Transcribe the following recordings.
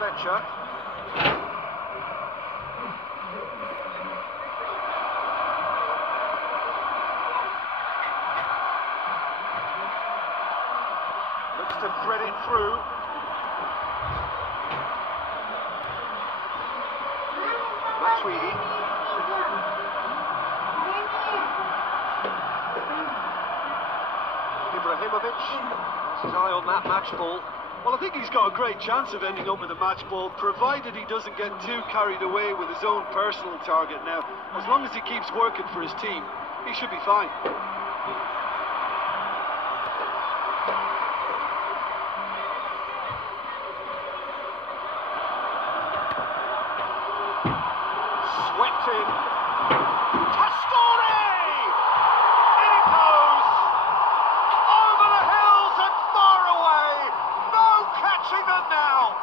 Fletcher. Looks to thread it through. Matuidi. Ibrahimovic has his eye on that match ball. Well, I think he's got a great chance of ending up with a match ball, provided he doesn't get too carried away with his own personal target. Now, as long as he keeps working for his team, he should be fine. Swept in. Pastore! In it goes! Over the hills and far away! No catching them now!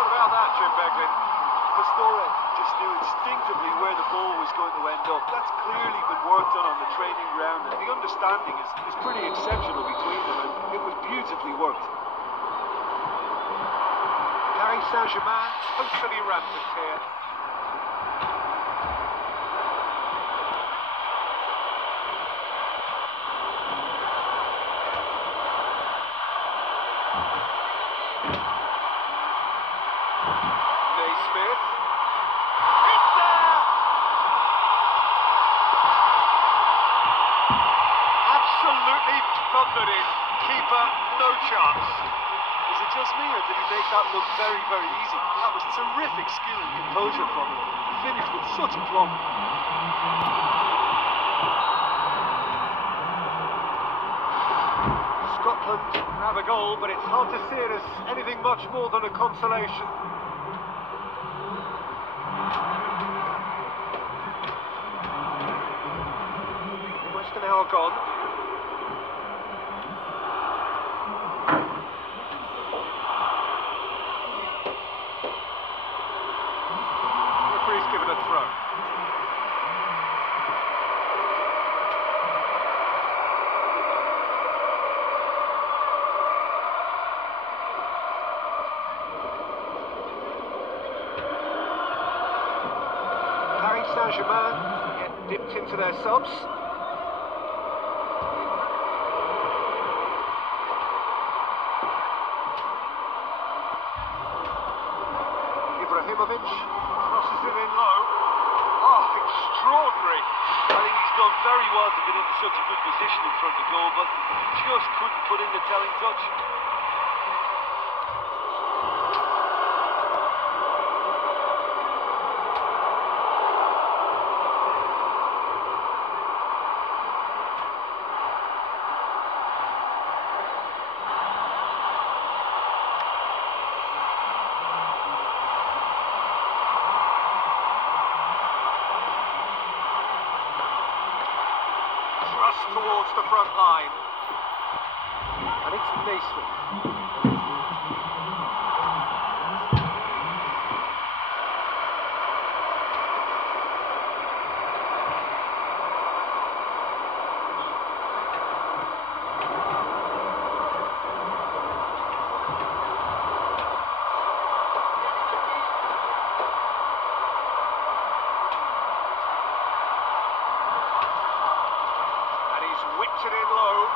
What about that, Jim Beglin? Pastore just knew instinctively where the ball was going to end up. That's clearly been worked on the training ground, and the understanding is pretty exceptional between them, and it was beautifully worked. Paris Saint-Germain totally rampant here. Naismith. It's there! Absolutely thundered in. Keeper, no chance. Is it just me, or did he make that look very, very easy? That was terrific skill and composure from him. He finished with such aplomb. Scotland have a goal, but it's hard to see it as anything much more than a consolation. Almost an hour gone. Referee's given a throw. Paris Saint-Germain get dipped into their subs. Ibrahimovic crosses it in low. Oh, extraordinary. I think he's done very well to get into such a good position in front of goal, but just couldn't put in the telling touch. Thrust towards the front line. And it's Naismith. Whipped it in low.